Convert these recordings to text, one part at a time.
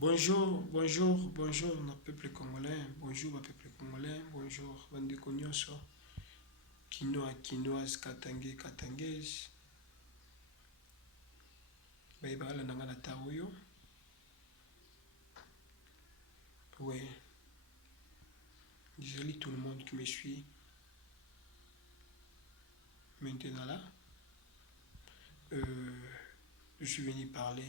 Bonjour, bonjour, bonjour, le peuple congolais, bonjour, le peuple congolais, bonjour, bande Nyonso, quinoa, quinoise, katangé, katangaise, baïbala nangana taoyo, ouais, désolé tout le monde qui me suit maintenant là. Euh, je suis venu parler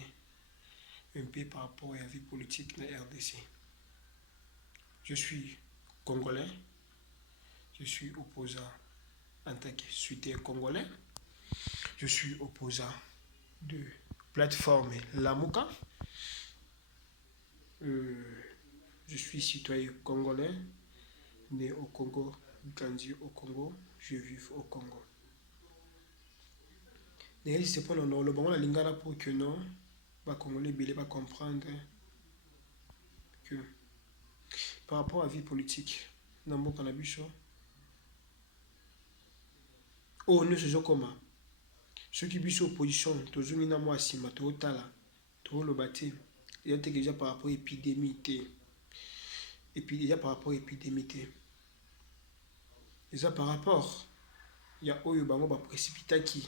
un peu par rapport à la vie politique de la RDC. Je suis congolais, je suis opposant en tant que citoyen congolais, je suis opposant de plateforme Lamuka. Euh, je suis citoyen congolais, né au Congo, grandi au Congo, je vis au Congo. D'ailleurs, c'est pas le bon la lingala pour que non, les Congolais va comprendre que par rapport à la vie politique, dans mon cannabis, oh, nous sommes comment ceux qui sont opposition, tous les gens qui sont tout le bâti, il y a déjà par rapport à l'épidémie, et puis déjà par rapport à l'épidémie, déjà par rapport, il y a eu bango précipité qui,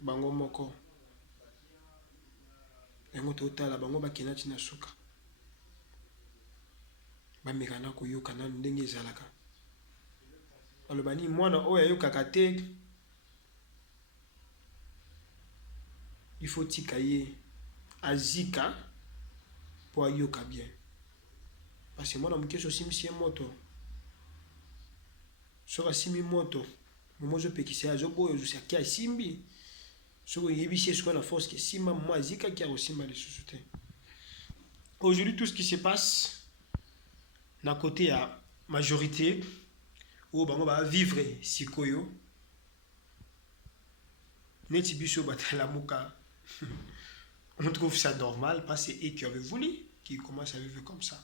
bango moko, yango totala bango bakena tina suka bamekana koyoka nanu ndenge ezalaka aloba nini mwana oyo ayokaka te il faut tika ye azika mpo ayoka bien parce que mwana moke so osimisi ye moto soki asimi moto momo ozopekisa ye azoboya ozusi ake asimbi soki oyebisi ye sikoyo na force ke simba momo azikaki akosimba lisusu te. Aujourd'hui tout ce qui se passe na côté ya majorité oyo bango bavivre sikoyo neti biso batalamuka on trouve ça normal parce que c'est eux qui avaient voulu qui commencent à vivre comme ça.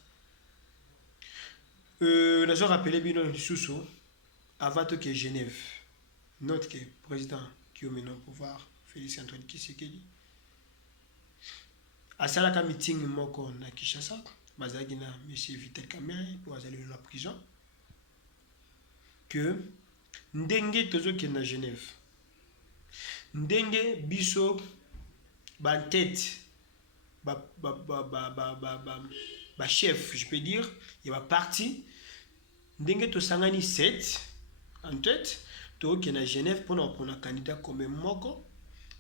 Nous avons rappelé bien Sousso avant que Genève, notre président qui est maintenant au pouvoir, Félix Antoine Tshisekedi, à ça meeting moko na Kinshasa, bazaki na monsieur Vital Kamerhe pour aller dans la prison que ndenge tozoki na Genève. Ndenge biso ba tête ba chef, je peux dire, il y a parti ndenge to sangani 7 en tête to ki na Genève pour na candidat comme moko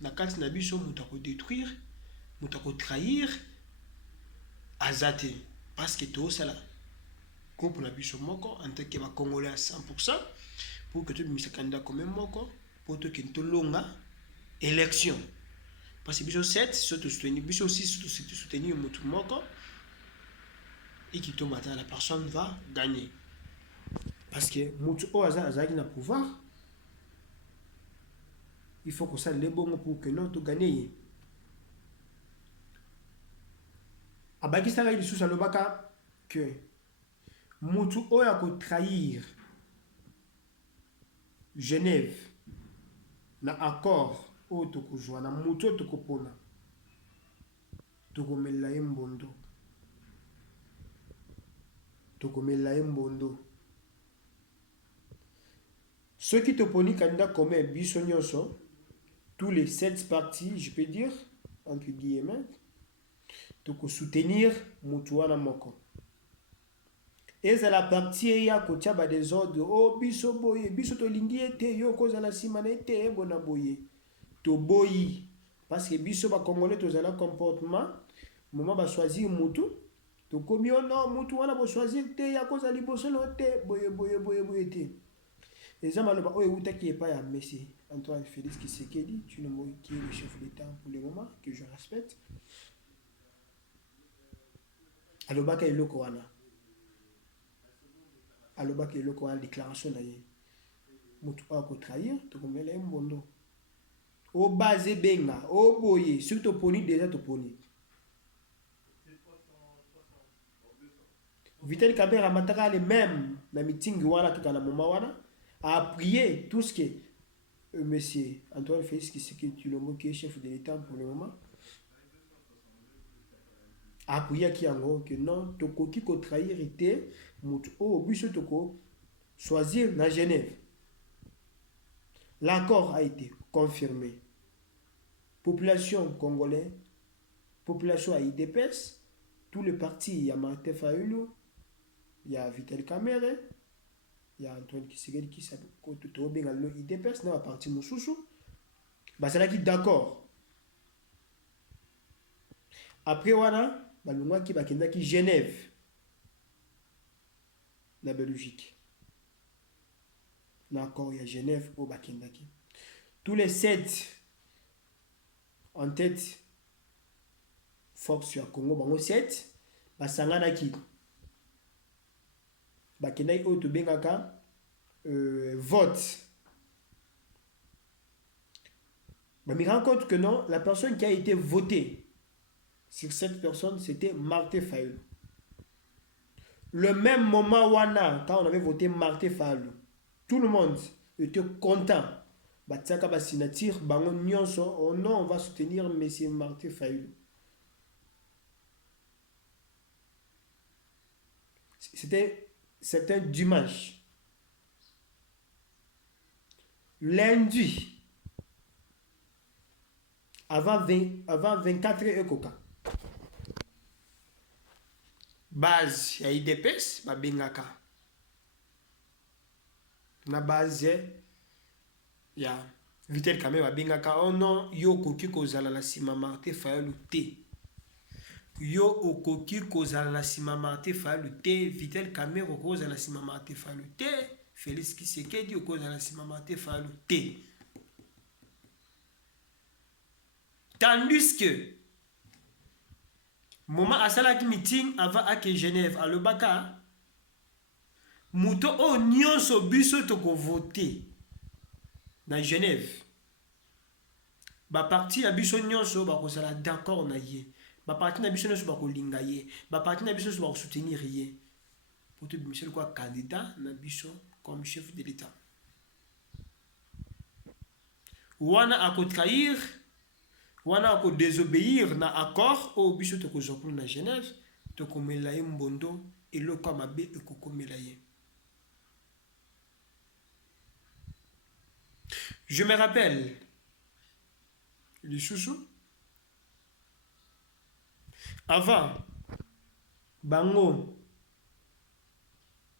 na kati na biso muta ko détruire muta ko trahir azate parce que to sala groupe na biso moko en tant que ba congolais à 100% pour que tu misa candidat comme moko pour que to longa élection parce que biso 7 surtout soutenir biso aussi soutenir mutu moko et qui tombe à la personne va gagner. Parce que mutu o azaki na pouvoir, il faut que ça le bon pour que non to gagner. Abaki sala ili sous alobaka que mutu o ya ko trahir Genève na accord o to ko joindre na mutu to ko pona to ko mela mbondo to ko mela mbondo. Ceux qui te poni candidat comme biso nyonso, tous les 7 partis, je peux dire, entre guillemets, de soutenir Mutuana Moko. Et c'est la partie ya kotia ba des ordres, oh biso boye, biso to lingi ete yo koza la simane ete bona boye. To boyi parce que biso ba congolais to zala comportement, moment ba choisir mutu, to komi oh non mutu wana bo choisir te ya koza liboso no te boye te. Les gens m'ont dit, oh, où t'es qui est pas à Messi, Antoine Félix Tshisekedi, tu ne m'as qui est le chef d'État pour le moment, que je respecte. Alobaka eloko wana. Alobaka eloko wana déclaration na ye. Mutu ako trahir, to komela mbondo. O base benga, o boye, surtout poni déjà to poni. Vital Kamerhe mataka les mêmes na meeting wana tout na moment wana. A prier tout ce que monsieur Antoine Félix Tshisekedi Tshilombo qui est chef de l'État pour le moment apuyaki yango que non tokoki kotrahir te moto oyo biso toko choisir na Genève. L'accord a été confirmé. Population congolaise, population à IDPS, tous les partis, il y a Martin Fayulu, il y a Vital Kamerhe, il y a Antoine Tshisekedi qui s'appelle IDPS, dans la partie Moussoussou. Bah, c'est là qui est d'accord. Après, voilà, bah, qui va qui Genève, la Belgique. D'accord, il y a Genève au Bakendaki. Tous les 7 en tête, Fox sur Congo, bango 7, basanganaki. Bakendaki au Tobengaka, vote. Bah, mais rends compte que non, la personne qui a été votée sur cette personne, c'était Martin Fayulu. Le même moment, quand on avait voté Martin Fayulu, tout le monde était content. Batsaka basinatir bango nyonso, oh non, on va soutenir monsieur Martin Fayulu. C'était un dimanche. Lundi, avant 24 heures koka. Base ya IDPS babengaka. Na base ya Vital Kamerhe babengaka, oh non, yo koki kozala la sima Martin Fayulu te. Yo okoki kozala la sima Martin Fayulu te. Vital Kamerhe okozala la sima Martin Fayulu te. Félix Tshisekedi okozala la sima Martin Fayulu te. Tandis que moment asalaki meeting avant ake Genève à Lobaka, muto o nyonso biso toko voter na Genève. Ba parti na biso nyonso ba kozala d'accord na ye. Ba parti na biso nyonso ba kolinga ye. Ba parti na biso nyonso ba ko soutenir ye. Pour te Michel quoi candidat na biso comme chef de l'État. Wana ako trahir, wana ako désobéir na accord au biso toko zokulu na Genève, toko melaye mbondo eloko mabe ekoko melaye. Je me rappelle les chouchous avant bango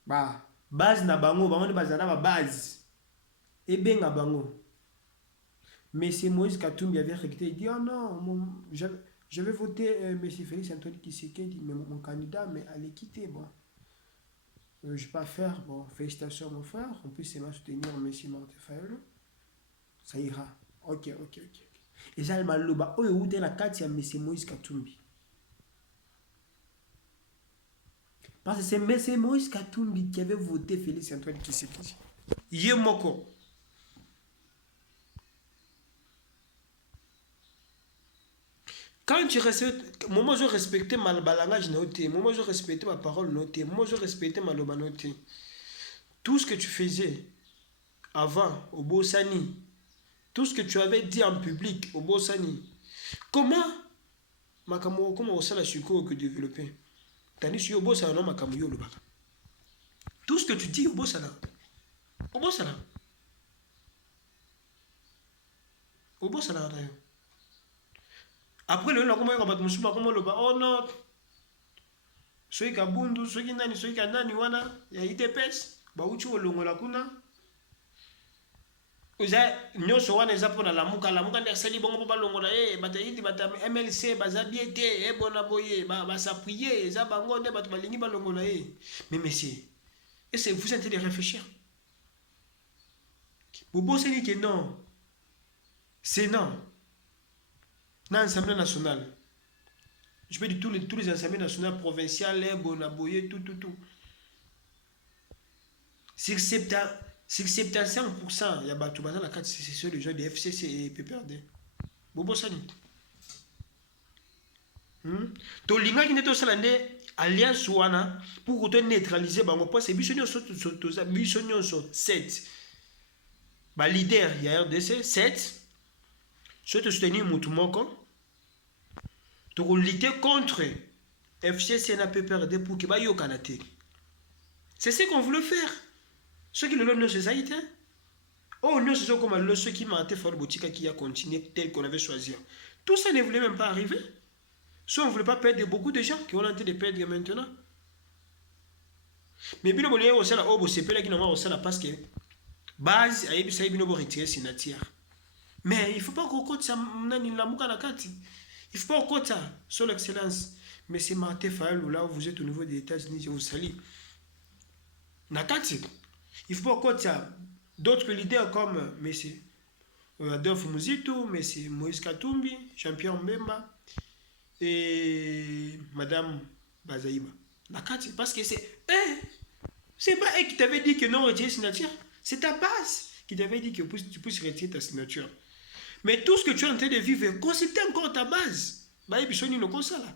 ba base na bango ne bazana ba base ebenga bango. Mais c'est Moïse Katumbi avait recruté, il dit oh non, j'avais voté M. Félix Antoine Tshisekedi, mais mon candidat, mais allez quitter. Bon, je ne vais pas faire. Bon, félicitations mon frère, on peut seulement soutenir M. Martin Fayulu. Ça ira. Ok. Et ça, maloba, oh, où est la carte, il y a M. Moïse Katumbi. Parce que c'est M. Moïse Katumbi qui avait voté Félix Antoine Tshisekedi. Yemoko. Quand tu respectes, moi je respectais ma langage noté, moi je respectais ma parole notée, moi je respectais ma loba notée. Tout ce que tu faisais avant au Bossani, tout ce que tu avais dit en public au Bossani, comment au sala chiko que développer? Tandis que au Bossana non makamuyo le baka. Tout ce que tu dis au Bossana, au Bossana d'ailleurs. Après le comment on va te musuba comment le ba oh non soki kabundu soki nani soki kanani wana ya IDPS ba uchi olongola kuna uza nyoso wana eza pona lamuka nde sali bongo ba longola bata yidi bata MLC baza biete bona boye ba s'appuyer eza bango nde batu balingi ba longola mais monsieur est-ce que vous êtes en train de réfléchir? Bobo c'est dit que non c'est non. Dans l'Assemblée nationale, je peux dire tous les assemblées nationales provinciales, Bonaboye, tout. C'est 75%, il y a battu la carte, c'est sur les gens de FCC et PPRD. Bobo Sani. To linga qui n'est pas salé, alliance wana, pour neutraliser, bango pas, c'est Bissonio 7. Bah, leader, il y a RDC, 7. Soit soutenir Moutoumoko, pour lutter contre FCC n'a pas perdre pour que yo kanate. C'est ce qu'on voulait faire. Ceux qui le l'ont c'est ça été. Oh non, c'est comme le ceux qui m'a été fort boutique qui a continué tel qu'on avait choisi. Tout ça ne voulait même pas arriver. Soit on ne voulait pas perdre beaucoup de gens qui ont tenté de perdre maintenant. Mais bien on est là oh c'est pas là qui n'ont pas là parce que base a ça il retirer signature. Mais il ne faut pas qu'on compte ça il faut pas qu'on compte ça sur l'excellence. Mais c'est Martin Fayulu là vous êtes au niveau des États-Unis je vous salue. Nakati. Il faut pas qu'on compte ça. D'autres leaders comme M. Adolphe Muzito, M. Moïse Katumbi, Jean-Pierre Mbemba et Madame Bazaïba. Nakati parce que c'est pas eux qui t'avaient dit que non retirer signature. C'est ta base qui t'avait dit que tu puisses retirer ta signature. Mais tout ce que tu es en train de vivre, consultez encore ta base. Bah, et puis, ça, nous comme ça là.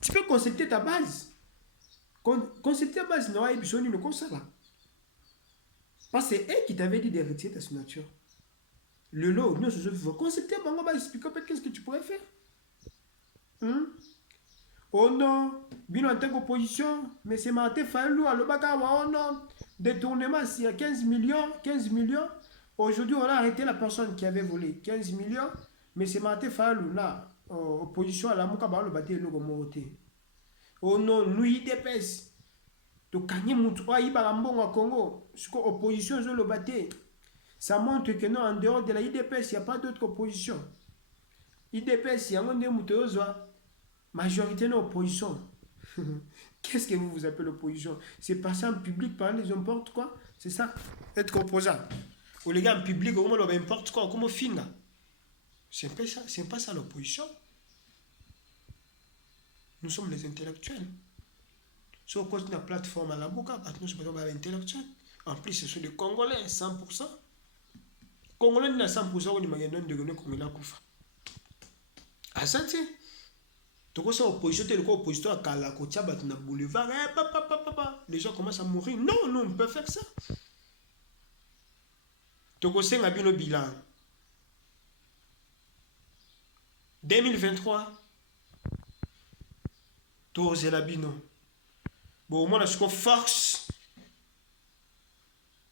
Tu peux consulter ta base. Consulter ta base, non, et puis, ça, nous comme ça là. Parce que c'est eux qui t'avaient dit de retirer ta signature. Le lot, nous, je veux consulter, on va expliquer qu'est-ce que tu pourrais faire. Oh non, bien en tant qu'opposition, mais c'est Martin Fayulu à l'Obakawa, oh non, détournement, s'il y a 15 millions. Aujourd'hui, on a arrêté la personne qui avait volé 15 millions, mais c'est Martin Fayulu là, opposition à la Moukaba, le bâti et le Gomoroté. Oh non, nous, IDPS. Donc, Kanye Moutoua, Ibarambon au Congo, ce opposition, je le bâti. Ça montre que non, en dehors de la IDPS, il n'y a pas d'autre opposition. IDPS, il y a un de Moutoua. Majorité de l'opposition. Qu'est-ce que vous appelez l'opposition? C'est passer en public, parler n'importe quoi. C'est ça, être opposant. Ou les gars en public, comment on n'importe quoi, comment finir. C'est pas ça l'opposition. Nous sommes les intellectuels. Si on continue la plateforme à la Bouka, nous sommes les intellectuels. En plus, ce sont des Congolais, 100%. Congolais, il y a 100%, on est de Congolais. Ah, ça, tu sais. Donc, ça, opposition, tu es opposition à Kalakotia, na boulevard, les gens commencent à mourir. Non, on peut faire ça. Donc, c'est un bilan. 2023, tout c'est la bino. Bon, au moins, ce qu'on force,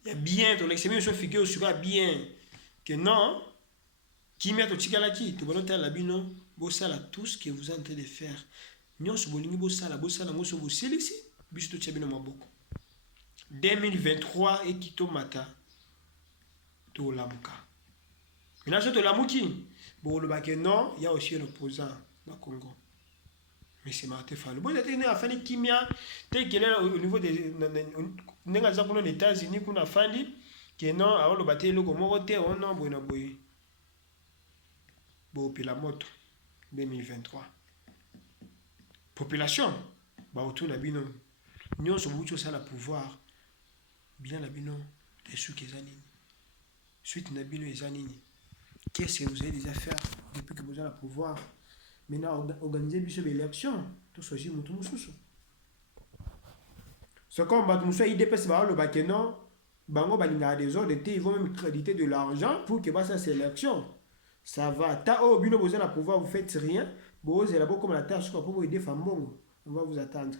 il y a bien, ton l'examen figure sera bien. Que non, qui met au Tikalaki, tu vas noter la bino. Bossa là tout ce que vous êtes en train de faire. Nous sommes bossa là, nous sommes ici. Bisto tchabino maboko. 2023 et Kito Mata. To Lamuka. Maintenant, je te Lamuki. Bon, le bac non, il y a aussi un opposant au Congo. Mais c'est Martin Fayulu. Bon, il y a une affaire qui m'a. Tel qu'il est au niveau des. Nous avons les États-Unis qu'on a fait. Que non, alors le bâtiment, le Gomoroté, on non, bon, bon, puis la moto. 2023. Population, bah autour de la bino. Nous sommes ça le pouvoir. Bien la bino, des sous qui zanini. Suite na bino et zanini. Qu'est-ce que vous avez déjà fait depuis que vous avez le pouvoir? Maintenant, organiser des élections. Tout ça, c'est mon souci. Ce qu'on va nous faire, il dépasse le bac non. Bango balinga des ordres, ils vont même créditer de l'argent pour que ça ces élections. Ça va. Ta au bino besoin de pouvoir, vous faites rien. Bon, c'est là-bas comme la tâche pour vous aider femmes. On va vous attendre.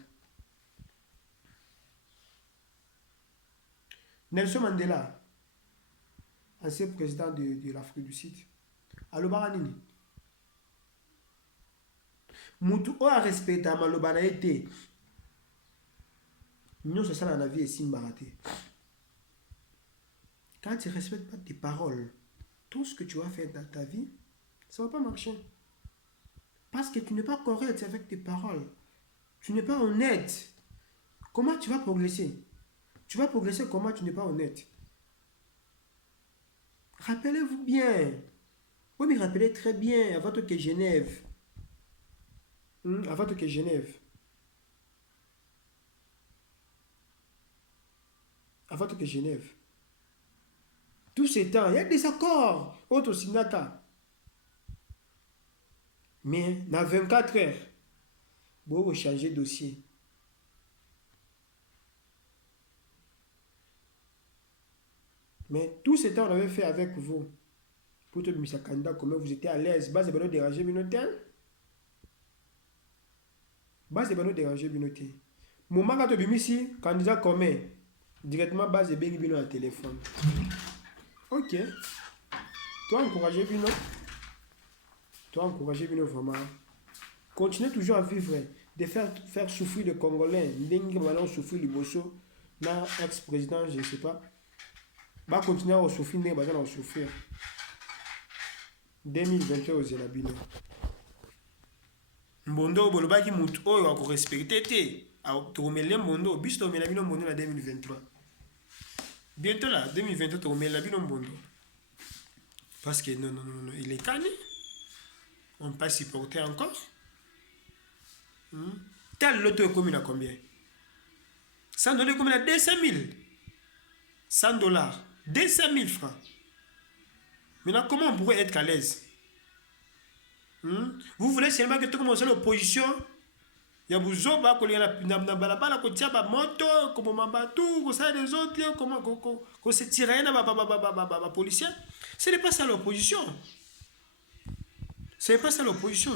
Nelson Mandela, ancien président de l'Afrique du Sud. Allo Baranini. Moutou a respecté Malo Banaete. Nous, c'est ça dans la vie et Simbaraté. Quand tu ne respectes pas tes paroles, tout ce que tu vas faire dans ta vie, ça ne va pas marcher. Parce que tu n'es pas correct avec tes paroles. Tu n'es pas honnête. Comment tu vas progresser? Tu vas progresser comment tu n'es pas honnête? Rappelez-vous bien. Oui, mais rappelez très bien, avant que Genève. Avant que Genève. Avant que Genève. Tous ces temps, il y a des accords. Autre signata. Mais dans 24 heures, vous changer de dossier. Mais tout ce temps, on avait fait avec vous. Pour te mettre candidat, comment vous étiez à l'aise. Base de déranger Minotel. Base de déranger binoté. Moment quand tu ici, candidat commun, directement base de bino à téléphone. Ok. Toi encourager bino. Toi encourager bino vraiment. Continuez toujours à vivre, de faire souffrir les Congolais. N'dengue maintenant souffrir le bosso. Na ex-président, je ne sais pas. Va continuer à souffrir, n'dengue va souffrir. 2021 aux Elabino. Mbondo bolobaki mutu oyo akorespecte te tokomela mbondo biso tomela bino mbondo na 2023 bientôt là 2023 tokomela bino mbondo parce que non il est cané on peut supporter encore tel loto ekomi na combien 100 dollars ekomi na 200 000 100 dollars 200 000 francs maintenant comment on pourrait être à l'aise vous voulez seulement que tout commence l'opposition. Il y a besoin de balabala kotia ba moto comme mabatu ko ça des autres comment ko se tirer na ba policier. Ce n'est pas ça l'opposition. Ce n'est pas ça l'opposition.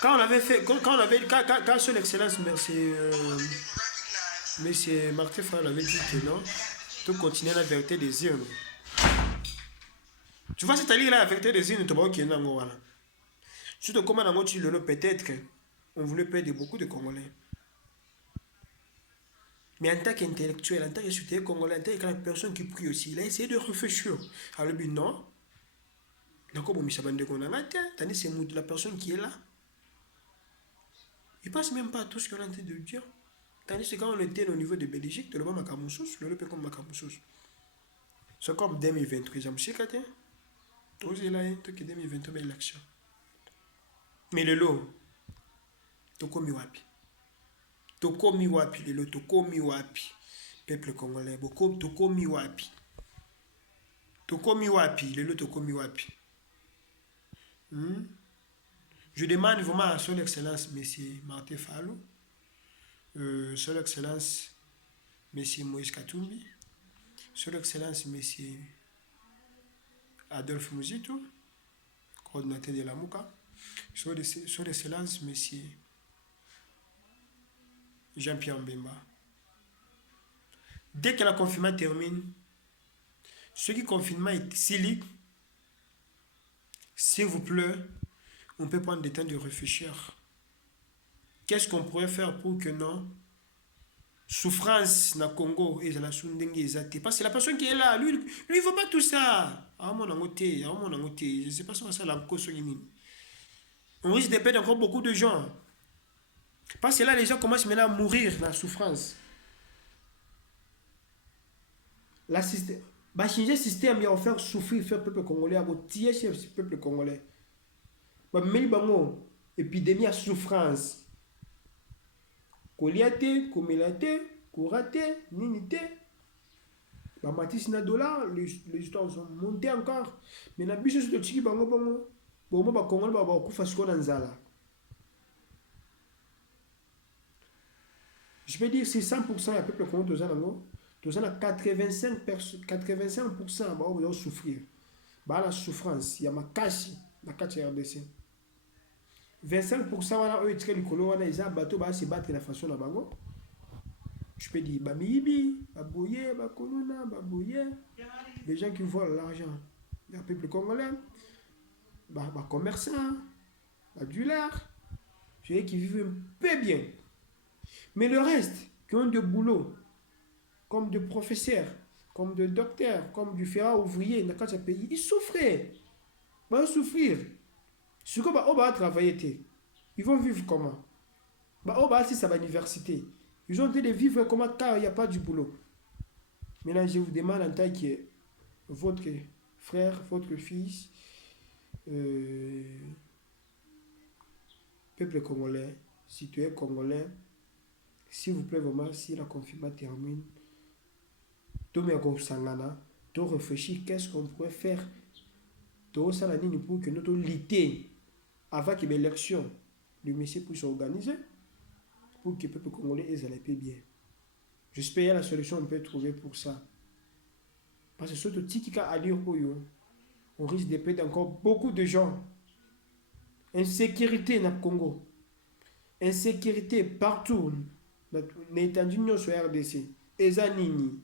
Quand on avait fait quand son excellence monsieur Martin Fall avait dit que non, tout continuer la vérité des urnes. Tu vois, c'est-à-dire la vérité des urnes, tu vois qu'il y a un surtout comment on a motivé le peut-être on voulait perdre beaucoup de Congolais. Mais en tant qu'intellectuel, en tant que soutien congolais, en tant que personne qui prie aussi, il a essayé de réfléchir. Alors, lui, non. Tandis que c'est la personne qui est là. Il ne passe même pas à tout ce qu'on est en train de dire. Tandis que quand on était au niveau de Belgique, tu le vois Makamoussos, le peu comme Makamoussos. C'est comme 2023, j'aime si Katia. Tous les là, tout que 2023, l'élection. Mais le lot, tokomi wapi. Tokomi wapi, le lot, tokomi wapi. Peuple congolais, tokomi wapi. Tokomi wapi, le lot, tokomi wapi. Je demande vraiment à son excellence, monsieur Martin Fallou, son excellence, monsieur Moïse Katumbi, son excellence, monsieur Adolphe Mouzito, coordinateur de la MOUCA, son excellence, monsieur Jean-Pierre Mbemba. Dès que la confinement termine, ce qui confinement est silique, s'il vous plaît, on peut prendre le temps de réfléchir. Qu'est-ce qu'on pourrait faire pour que non souffrance na Congo et la Sundenge exacte. Parce que la personne qui est là, lui il ne veut pas tout ça. Je ne sais pas si on va faire la cause. On risque de perdre encore beaucoup de gens. Parce que là, les gens commencent maintenant à mourir dans la souffrance. La système. Bah, changer le système, il va faire souffrir le peuple congolais, il va tirer le peuple congolais. Bah, mais il y a une épidémie à souffrance. Koliate, komelate, kurate, ninite. Bah, Matis na dollar, les histoires sont montées encore. Mais la biche, c'est le tiki bango bango. Bon, moi, bah, Congolais, bah, kufa sko na nzala. Je peux dire, c'est 100% du peuple congolais, tous à 85%, bah, on va souffrir. Bah, la souffrance, il y a ma cache, la cache RDC. 25% wana oyo etika likolo wana eza bato basi battre na façon na bango. Je peux dire bamiyibi, baboye, bakolona, baboye, les gens qui volent l'argent du peuple congolais, commerçants, dealers, ceux qui vivent un peu bien. Mais le reste, qui ont de boulot, comme de professeurs, comme de docteurs, comme du ferrat ouvrier dans ce pays, ils souffraient. Ils vont souffrir. Ce qu'on va travailler, ils vont vivre comment? Si c'est à l'université, ils ont de vivre comment car il n'y a pas du boulot. Maintenant, je vous demande en tant que votre frère, votre fils, peuple congolais, citoyen congolais, s'il vous plaît vraiment, si la confinement termine, tout réfléchir qu'est-ce qu'on pourrait faire pour que notre lutter avant que l'élection, le monsieur puisse s'organiser pour que le peuple congolais ait la paix bien. J'espère que la solution on peut trouver pour ça. Parce que ce qui a allure, on risque de perdre encore beaucoup de gens. Insécurité dans le Congo. Insécurité partout. N'étendu sur RDC. Ezanini.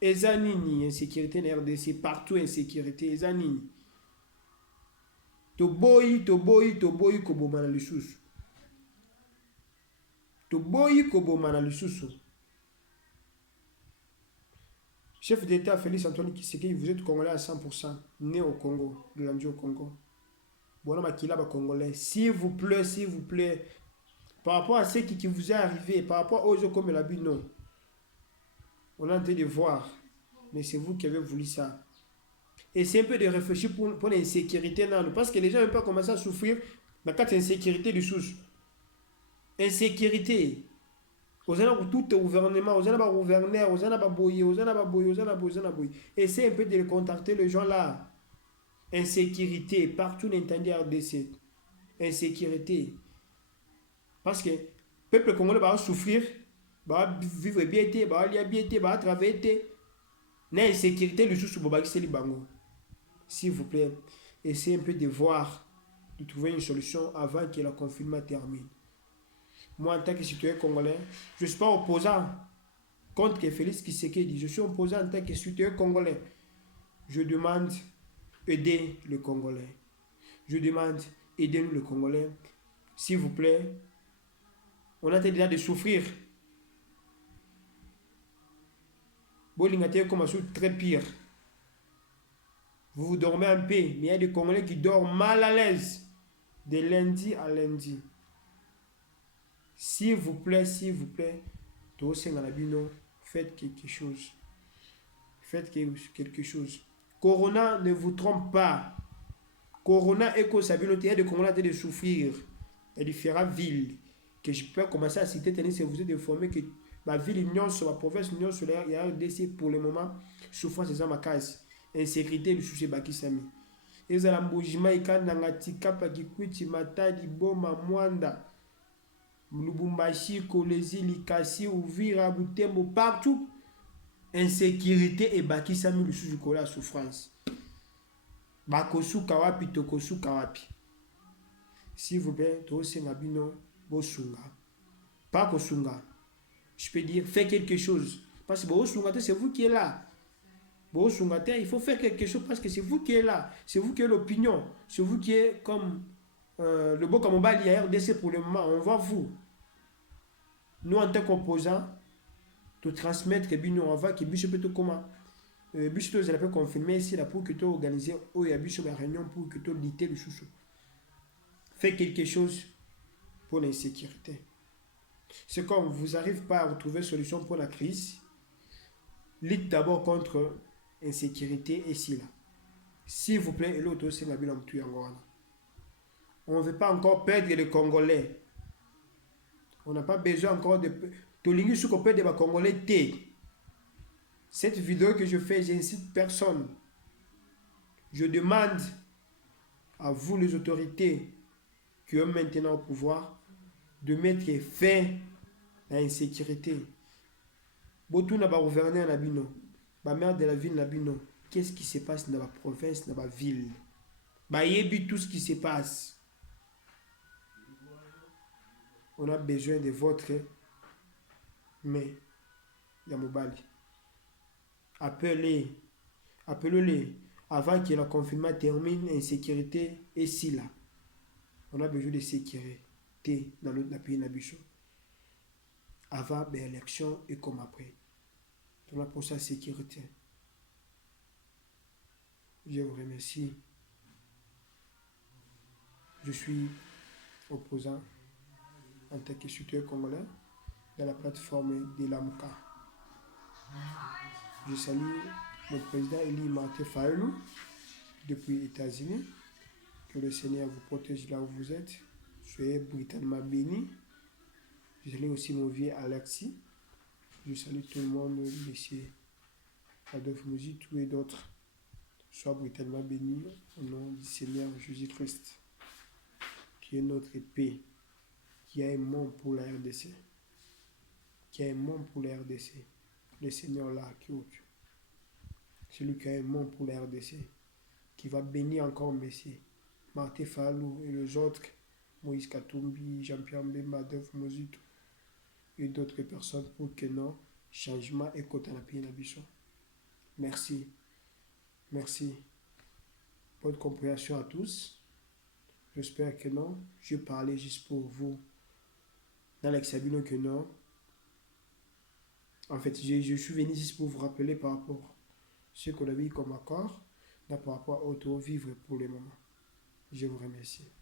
Ezanini, insécurité dans RDC. Partout, insécurité. Ezanini. Toboyi, koboma na lisusu. Toboyi, koboma na lisusu. Chef d'État Félix Antoine Tshisekedi, vous êtes congolais à 100%, né au Congo, grandi au Congo. Bon, makila ba congolais, s'il vous plaît, par rapport à ce qui vous est arrivé, par rapport aux autres comme la Bible, non. On est en train de voir, mais c'est vous qui avez voulu ça. Et c'est un peu de réfléchir pour l'insécurité, non, parce que les gens n'ont pas commencé à souffrir, mais quand insécurité du sous. Insécurité. Vous avez tout le gouvernement, vous avez un gouverneur, vous avez un boy, vous avez un boy. Essayez un peu de contacter les gens là. Insécurité, partout l'intendant RDC. Insécurité. Parce que le peuple congolais va souffrir, va vivre bien, va aller bien, va travailler. L'insécurité, le sous Bobaki Bango. S'il vous plaît, essayez un peu de voir, de trouver une solution avant que le confinement termine. Moi, en tant que citoyen congolais, je ne suis pas opposant contre Félix Tshisekedi. Je suis opposant en tant que citoyen congolais. Je demande aider le Congolais. Je demande aider-nous le Congolais. S'il vous plaît, on a déjà de souffrir. Bolingate comme très pire. Vous dormez en paix, mais il y a des Congolais qui dorment mal à l'aise de lundi à lundi. S'il vous plaît, faites quelque chose. Faites quelque chose. Corona ne vous trompe pas. Corona est que ça vient de Congolais de souffrir. Il y a différentes villes que je peux commencer à citer, si vous êtes informé que ma ville union sur la province union sur il y a un décès pour le moment, souffrance des amakas, insécurité du souci Bakisami. Ezala mbojima ikanda ngatika pa kikwiti matadi boma mwanda. Lubumbashi, Kolezi, Likasi, Ouvira, Butembo, partout. Insécurité et Bakisami le sous la souffrance. Bakosu kawapi, tokosu kawapi. S'il vous plaît, Tose Nabino, Bosunga. Pas Kosunga. Je peux dire, fais quelque chose. Parce que Bosunga, c'est vous qui êtes là. Bosunga, il faut faire quelque chose parce que c'est vous qui êtes là. C'est vous qui êtes l'opinion. C'est vous qui êtes comme le beau Kamobali à RDC pour le moment. On voit vous. Nous, en tant qu'opposants, de transmettre que on va que Bishop peut comment Bishop vous allez confirmer ici là pour que tu organiser où il y a Bishop la réunion pour que tu lutter le chouchou. Faites quelque chose pour l'insécurité. C'est comme vous n'arrivez pas à retrouver solution pour la crise. Lutte d'abord contre l'insécurité ici là. S'il vous plaît, l'autre c'est la ville en tuant. On ne veut pas encore perdre les Congolais. On n'a pas besoin encore de Tolingi sous copé de Congolais T. Cette vidéo que je fais, j'incite personne. Je demande à vous les autorités qui ont maintenant au pouvoir de mettre fin à l'insécurité. Botou n'a pas gouverné en Abino. Ma mère de la ville Nabino. Qu'est-ce qui se passe dans la province, dans la ville? Bah yebi tout ce qui se passe. On a besoin de votre mais Yamobali. Appelez-les avant que le confinement termine, insécurité et si là. On a besoin de sécurité dans notre pays Nabicho. Avant l'élection et comme après. On a pour ça sécurité. Je vous remercie. Je suis opposant en tant que soutien congolais dans la plateforme de l'AMUCA. Je salue mon président Eli Martin Fayoulou depuis les États-Unis. Que le Seigneur vous protège là où vous êtes. Soyez brutalement bénis. Je salue aussi mon vieux Alexis. Je salue tout le monde, monsieur Adolphe Mouzi, tous et d'autres. Sois brutalement bénis au nom du Seigneur Jésus-Christ, qui est notre paix, qui a un monde pour la RDC. Qui a un monde pour la RDC. Le Seigneur là, qui est au-dessus. Celui qui a un monde pour la RDC, qui va bénir encore Messie. Martin Fallou et les autres, Moïse Katumbi, Jean-Pierre Mbemba, Dove Mozito et d'autres personnes pour que non, changement et côté dans le pays d'Abisso. Merci. Merci. Bonne compréhension à tous. J'espère que non. Je parlais juste pour vous. Dans l'exabino que non. En fait, je suis venu juste pour vous rappeler par rapport à ce qu'on avait eu comme accord, par rapport à auto-vivre pour le moment. Je vous remercie.